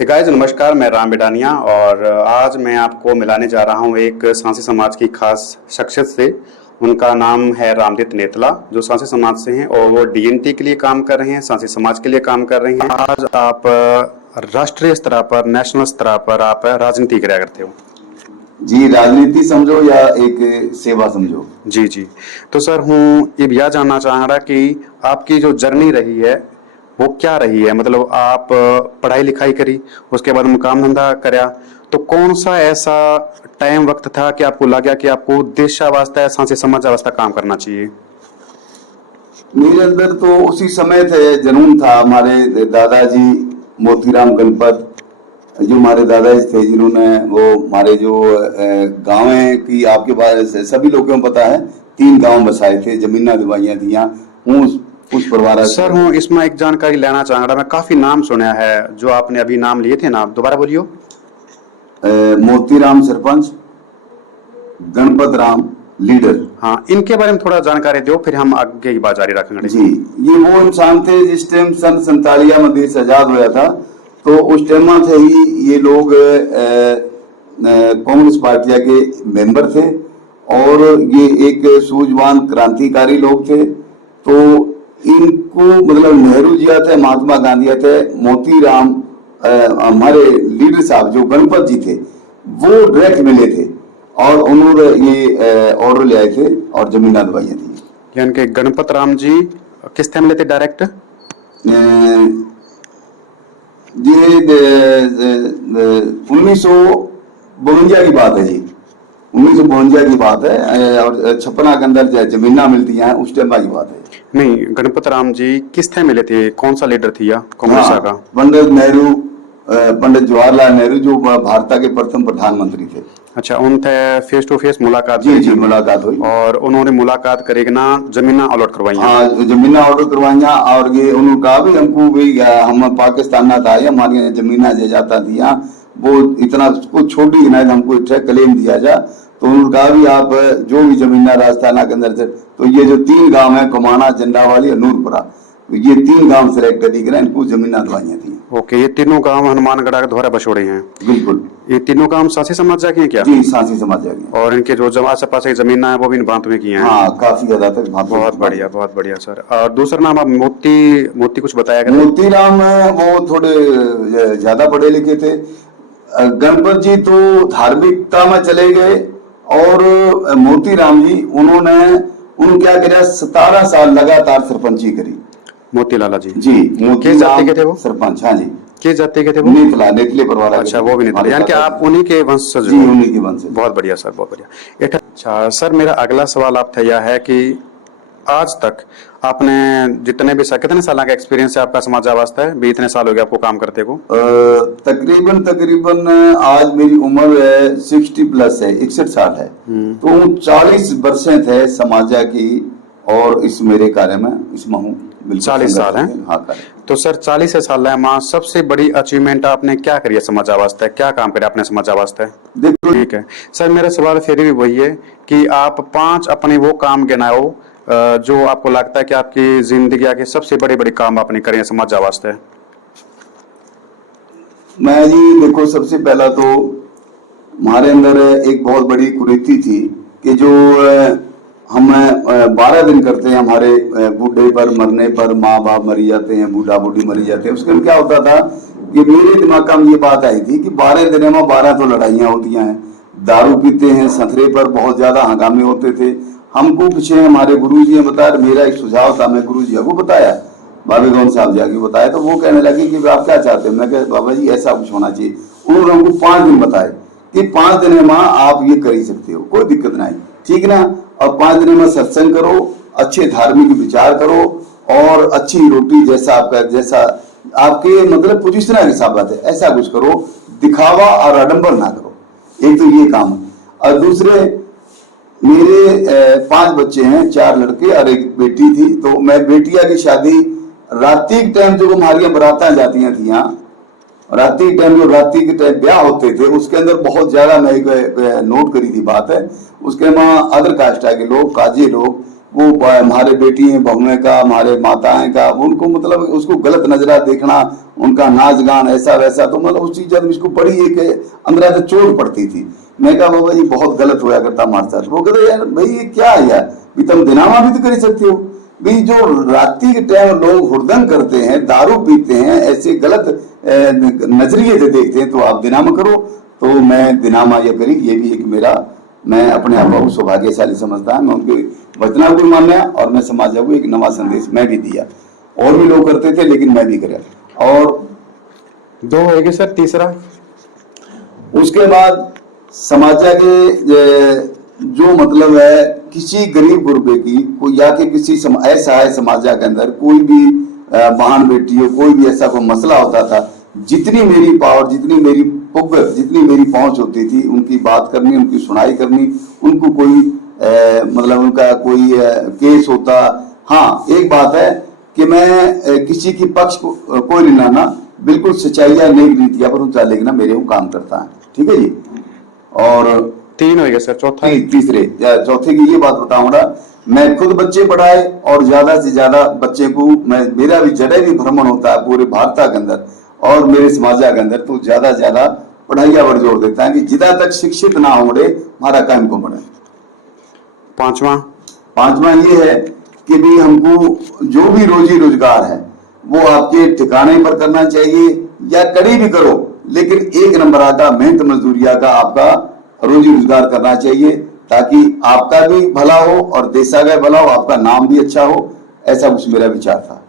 Guys नमस्कार, मैं राम बिडानिया और आज मैं आपको मिलाने जा रहा हूँ एक सांसी समाज की खास शख्सियत से। उनका नाम है रामदीत नेतला, जो सांसी समाज से हैं और वो डीएनटी के लिए काम कर रहे हैं, सांसी समाज के लिए काम कर रहे हैं। आज आप राष्ट्रीय स्तर पर, नेशनल स्तर पर आप राजनीति क्या करते हो? जी, राजनीति समझो या एक सेवा समझो। जी जी। तो सर हूँ ये यह जानना चाह रहा कि आपकी जो जर्नी रही है वो क्या रही है। मतलब आप पढ़ाई लिखाई करी, उसके बाद मुकाम धंधा करया, तो कौन सा ऐसा टाइम वक्त था कि आपको लगा कि आपको देश वास्ते सांसी समाज वास्ते काम करना चाहिए? मेरे अंदर तो उसी समय थे जुनून था। हमारे दादाजी मोतीराम गणपत, जो हमारे दादाजी थे, जिन्होंने वो हमारे जो गाँव की आपके पास सभी लोगों को पता है, 3 गांव बसाए थे, जमीना दवाइयाँ दिया उस परिवार से। सर हूँ इसमें एक जानकारी लेना चाह रहा, मैं काफी नाम सुना है जो आपने अभी नाम लिए थे ना, आप दोबारा बोलियो। मोतीराम सरपंच, गणपत राम लीडर। हाँ, इनके बारे में थोड़ा जानकारी दो, फिर हम आगे की बात जारी रखेंगे। जी, ये वो इंसान थे जिस टाइम सन 47 में देश आजाद हुआ था, तो उस टाइम में थे ही ये लोग कांग्रेस पार्टी के मेंबर थे और ये एक सूझवान क्रांतिकारी लोग थे। तो इनको मतलब नेहरू जी थे, महात्मा गांधी थे, मोतीराम हमारे लीडर साहब जो गणपत जी थे वो डायरेक्ट मिले थे और उन्होंने ये ऑर्डर ले आए थे और जमीना दवाइयाँ थी। यानी कि गणपत राम जी किस टाइम लेते डायरेक्ट? ये 1952 की बात है जी, 1952 की बात है और 56 के अंदर जमीना मिलती हैं, उस टाइम की बात है। नहीं, गणपत राम जी किस टाइम मिले थे? कौन सा लीडर थी या कांग्रेस का? पंडित नेहरू, पंडित जवाहरलाल नेहरू जो भारत के प्रथम प्रधानमंत्री थे। अच्छा, उनसे फेस टू फेस मुलाकात? जी जी, मुलाकात हुई और उन्होंने मुलाकात करेगी ना, जमीना अलॉट करवाई? हाँ, जमीना ऑर्डर करवाइया और ये उन्होंने कहा भी हमको भी हम पाकिस्तान ना था, हमारी जमीना जे जाता थी वो इतना कुछ छोटी ना, हमको क्लेम दिया जा। तो उन्होंने कहा भी आप जो भी जमीना राजस्थान के अंदर से, तो ये जो 3 गांव है, कुमाना, जंडावाली और नूरपुरा, ये 3 गांव सेलेक्ट करी गए, इनको जमीना दवाइयाँ थी। ओके, ये तीनों गांव हनुमानगढ़ के द्वारा बछोड़े हैं? बिल्कुल। ये तीनों गांव सांसी समाज जाके हैं क्या? जी, सांसी समाज जाके। और इनके जो आस पास की जमीन है वो भी इन भांत में की हैं? हाँ, काफी ज्यादा तक। बहुत बढ़िया, बहुत बढ़िया सर। और दूसरा नाम आप मोती कुछ बताया गया? मोतीराम वो थोड़े ज्यादा पढ़े लिखे थे। गणपत जी तो धार्मिकता में चले गए और मोतीराम जी उन्होंने क्या किया, 17 साल लगातार सरपंची करी। मोतीलाला जी? जी, किस जाति के थे वो? सरपंच। हाँ जी। किस जाति के थे वो? नेतले परिवार। अच्छा, वो भी नेतले, यानी कि आप उन्हीं के वंशज? जी, उन्हीं के वंशज। बहुत बढ़िया सर, बहुत बढ़िया। अच्छा सर, मेरा अगला सवाल आपसे यह है कि आज तक आपने जितने भी कितने साल का एक्सपीरियंस है आपका समाज वास्ते है? भी इतने साल हो गए आपको काम करते को? तकरीबन आज मेरी उम्र है 60 प्लस है, 61 साल है। तो 40 वर्ष है समाजा की और इस मेरे कार्य में इसमें हूँ। 40 साल है? हाँ। तो सर 40 साल में सबसे बड़ी अचीवमेंट आपने क्या करी है समाज वास्ते? क्या काम करे आपने समाज वास्ते? देखो, ठीक है सर, मेरा सवाल फिर भी वही है कि आप 5 अपने वो काम गिनाओ जो आपको लगता है कि आपकी जिंदगी के सबसे बड़े बड़े काम आपने करे समाज वास्ते। मैं जी देखो, सबसे पहला तो हमारे अंदर एक बहुत बड़ी कुरीति थी कि जो हम 12 दिन करते हैं, हमारे बूढ़े पर मरने पर माँ बाप मरी जाते हैं, बूढ़ा बूढ़ी मरी जाते हैं। उसके क्या होता था कि मेरे दिमाग में ये बात आई थी कि 12 दिन में 12 तो लड़ाइयाँ होती हैं, दारू पीते हैं, सथरे पर बहुत ज्यादा हंगामे होते थे। हमको पीछे हमारे गुरुजी ने बताया, मेरा एक सुझाव था, मैं गुरुजी को बताया, बाबे गौन साहब जाके बताया, तो वो कहने लगे कि आप क्या चाहते हैं? मैं कहा बाबा जी ऐसा कुछ होना चाहिए। उन्होंने हमको 5 दिन बताए कि 5 दिन में आप ये कर ही सकते हो, कोई दिक्कत नहीं, ठीक ना। और 5 दिन में सत्संग करो, अच्छे धार्मिक विचार करो और अच्छी रोटी, जैसा आपके मतलब पोजिशन के हिसाब से ऐसा कुछ करो, दिखावा और आडंबर ना करो। एक तो ये काम है। और दूसरे, मेरे 5 बच्चे हैं, 4 लड़के और एक बेटी थी। तो मैं बेटिया की शादी रात्रि के टाइम जो हमारी बरातें जाती थी, रात्रि के टाइम जो रात्रि के टाइम ब्याह होते थे, उसके अंदर बहुत ज्यादा मैं नोट करी थी बात है, उसके में अदर कास्ट के लोग, काजी लोग, हमारे बेटी हैं, बहुएं का, हमारे माताएं का, उनको मतलब उसको गलत नजरा देखना, उनका नाच गान ऐसा वैसा, तो मतलब उस चीज जब इसको बड़ी एक अंदर से चोट पड़ती थी। मैं कहा बाबा ये बहुत गलत होया करता हमारे साथ। वो कहते यार भाई ये क्या है यार, भी तुम दिनामा भी तो कर सकते हो, भी जो रात्रि के टाइम लोग हुड़दंग करते हैं, दारू पीते हैं, ऐसे गलत नजरिए से देखते हैं, तो आप दिनामा करो। तो मैं दिनामा ये करी, ये भी एक मेरा, मैं अपने आप को सौभाग्यशाली समझता है। मैं उनके वचना को माना और मैं समाज को एक नवा संदेश मैं भी दिया। और भी लोग करते थे लेकिन मैं भी करा। और 2 होएगी सर, तीसरा उसके बाद समाज के जो मतलब है किसी गरीब गुरबे की कोई या कि किसी ऐसा है समाज के अंदर कोई भी बहन बेटी हो, कोई भी ऐसा कोई मसला होता था, जितनी मेरी पावर, जितनी मेरी पुगत, जितनी मेरी पहुंच होती थी, उनकी बात करनी, उनकी सुनाई करनी, उनको कोई मतलब उनका कोई केस होता। हाँ एक बात है कि मैं किसी की पक्ष को कोई नहीं लाना, बिल्कुल सच्चाई या नेक नीतियां पर उनका लेना मेरे को काम करता है। ठीक है जी। और 3 होएगा सर, चौथा तीसरे या चौथे की ये बात बताऊंगा, मैं खुद बच्चे पढ़ाए और ज्यादा से ज्यादा बच्चे को, मैं मेरा भी जड़े भी भ्रमण होता है पूरे भारत के अंदर और मेरे समाज के अंदर, तो ज्यादा से ज्यादा पढ़ाइया पर जोर देता है कि जिदा तक शिक्षित ना हो रहे हमारा काम को बढ़े। पांचवा ये है कि भी हमको जो भी रोजी रोजगार है वो आपके ठिकाने पर करना चाहिए, या कड़ी भी करो लेकिन 1 नंबर का मेहनत मजदूरिया का आपका रोजी रोजगार करना चाहिए, ताकि आपका भी भला हो और देश का भला हो, आपका नाम भी अच्छा हो। ऐसा कुछ मेरा विचार था।